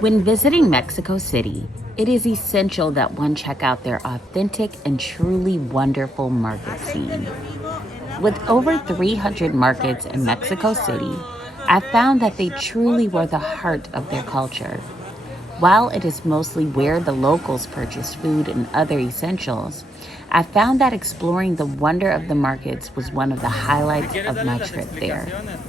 When visiting Mexico City, it is essential that one check out their authentic and truly wonderful market scene. With over 300 markets in Mexico City, I found that they truly were the heart of their culture. While it is mostly where the locals purchase food and other essentials, I found that exploring the wonder of the markets was one of the highlights of my trip there.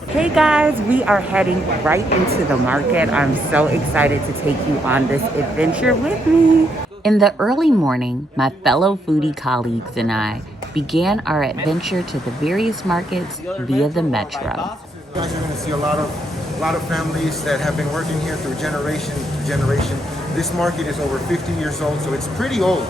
Hey guys, we are heading right into the market. I'm so excited to take you on this adventure with me. In the early morning, my fellow foodie colleagues and I began our adventure to the various markets via the metro. You guys are going to see a lot of families that have been working here through generation to generation. This market is over 50 years old, so it's pretty old.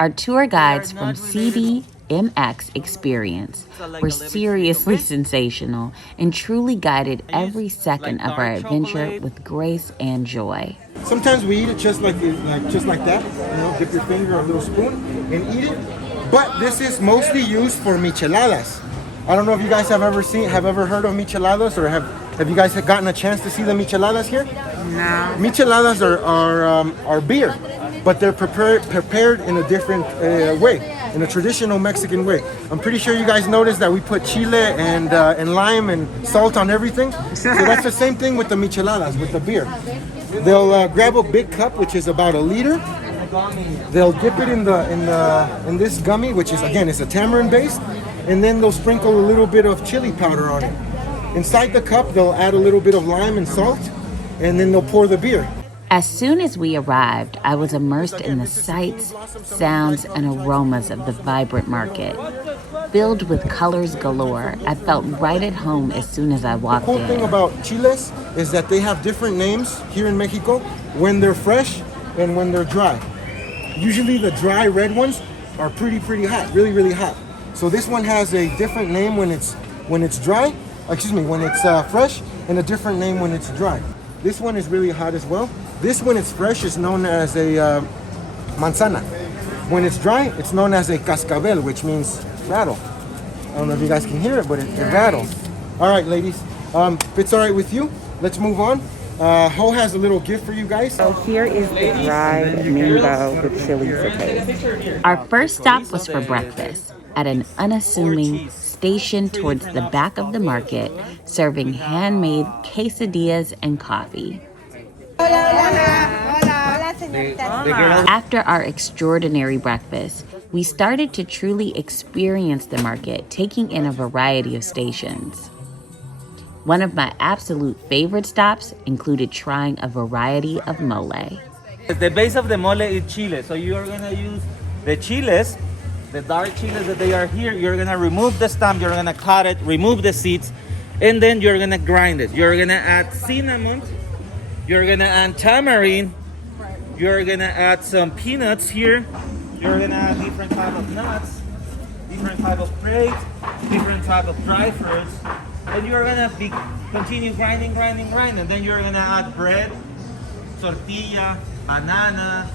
Our tour guides from CDMX Experience were seriously sensational and truly guided every second of our adventure with grace and joy. Sometimes we eat it just like that, you know, dip your finger or a little spoon and eat it. But this is mostly used for micheladas. I don't know if you guys have ever heard of micheladas, or have you guys gotten a chance to see the micheladas here? No. Micheladas are beer, but they're prepared in a different way, in a traditional Mexican way. I'm pretty sure you guys noticed that we put chile and lime and salt on everything. So that's the same thing with the micheladas, with the beer. They'll grab a big cup, which is about a liter. They'll dip it in this gummy, which is, again, it's a tamarind based, and then they'll sprinkle a little bit of chili powder on it. Inside the cup, they'll add a little bit of lime and salt, and then they'll pour the beer. As soon as we arrived, I was immersed in the sights, sounds, and aromas of the vibrant market. Filled with colors galore, I felt right at home as soon as I walked in. The cool thing about chiles is that they have different names here in Mexico when they're fresh and when they're dry. Usually the dry red ones are pretty hot, really hot. So this one has a different name when it's dry, when it's fresh, and a different name when it's dry. This one is really hot as well. This, when it's fresh, is known as a manzana. When it's dry, it's known as a cascabel, which means rattle. I don't know if you guys can hear it, but it rattles. All right, ladies, if it's all right with you, let's move on. Ho has a little gift for you guys. So here is the dried mango with chili for taste. Our first stop was for breakfast at an unassuming station towards the back of the market, serving handmade quesadillas and coffee. After our extraordinary breakfast, we started to truly experience the market, taking in a variety of stations. One of my absolute favorite stops included trying a variety of mole. The base of the mole is chile, so you're gonna use the chiles, the dark chiles that they are here. You're gonna remove the stem, you're gonna cut it, remove the seeds, and then you're gonna grind it. You're gonna add cinnamon, you're gonna add tamarind, you're gonna add some peanuts here, you're gonna add different type of nuts, different type of grapes, different type of dry fruits, and you're gonna continue grinding. Then you're gonna add bread, tortilla, banana.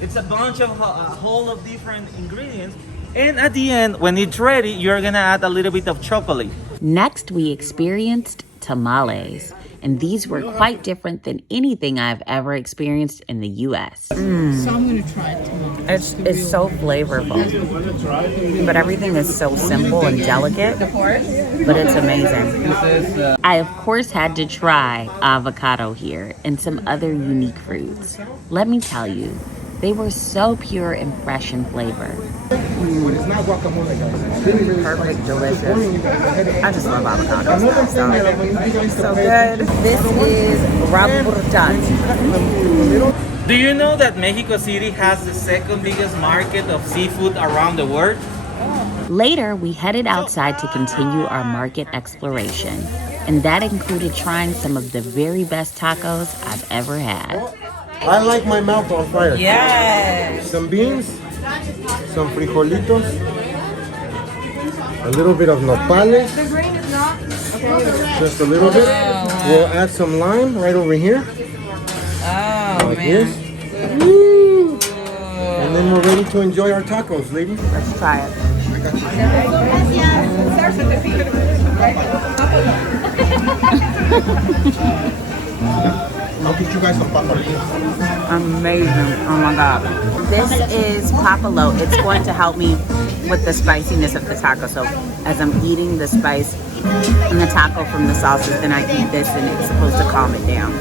It's a bunch of a whole of different ingredients. And at the end, when it's ready, you're gonna add a little bit of chocolate. Next, we experienced tamales, and these were quite different than anything I've ever experienced in the U.S. So I'm going to try tamales. It's so flavorful, but everything is so simple and delicate, but it's amazing. I, of course, had to try avocado here and some other unique fruits. Let me tell you, they were so pure and fresh in flavor. It's not guacamole, guys. Perfect, delicious. I just love avocados. So good. This is rambutan. Do you know that Mexico City has the second biggest market of seafood around the world? Later, we headed outside to continue our market exploration, and that included trying some of the very best tacos I've ever had. I like my mouth on fire. Yes! Some beans, some frijolitos, a little bit of nopales, just a little bit. We'll add some lime right over here. Oh, like man. This. Woo! And then we're ready to enjoy our tacos, ladies. Let's try it. I'll get you guys some papalillos. Amazing. Oh my God. This is papalo. It's going to help me with the spiciness of the taco. So as I'm eating the spice and the taco from the sauces, then I eat this and it's supposed to calm it down.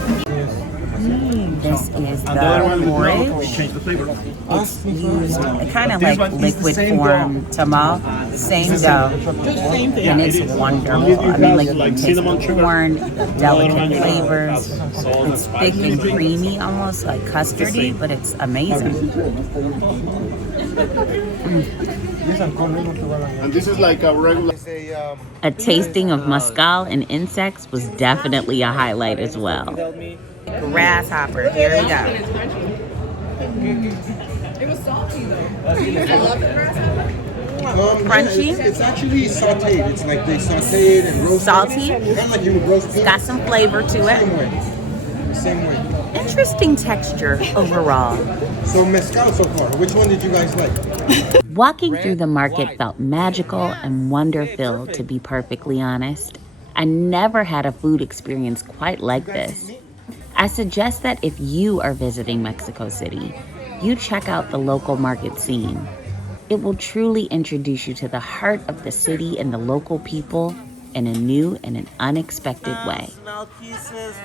This is the porridge. It's used, kind of like liquid form tamal, same dough, and it's wonderful. I mean, like you can taste the corn, delicate flavors. It's thick and creamy, almost like custardy, but it's amazing. And this is like a regular. A tasting of mescal and insects was definitely a highlight as well. Grasshopper, here we go. It was salty though. I love the grasshopper. Crunchy. Yeah, it's actually sauteed. It's like they sauteed and roasted. Salty. Kind of like you would roast It's beef. got some flavor to Same it. way. Same way. Interesting texture overall. So mezcal so far. Which one did you guys like? Walking through the market felt magical and wonder-filled, to be perfectly honest. I never had a food experience quite like this. I suggest that if you are visiting Mexico City, you check out the local market scene. It will truly introduce you to the heart of the city and the local people in a new and an unexpected way. Small pieces.